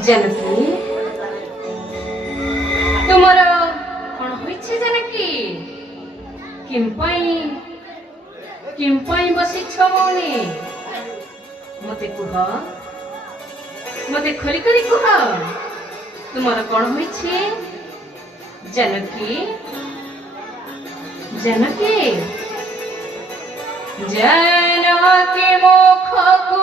জানকী তোমার কোন হইছে জানকী কিম্পাই বসিছ মনে মতে কুহ মতে খোলি করে কুহ তোমার কোন হইছে জানকী জানকী জানকী মুখকু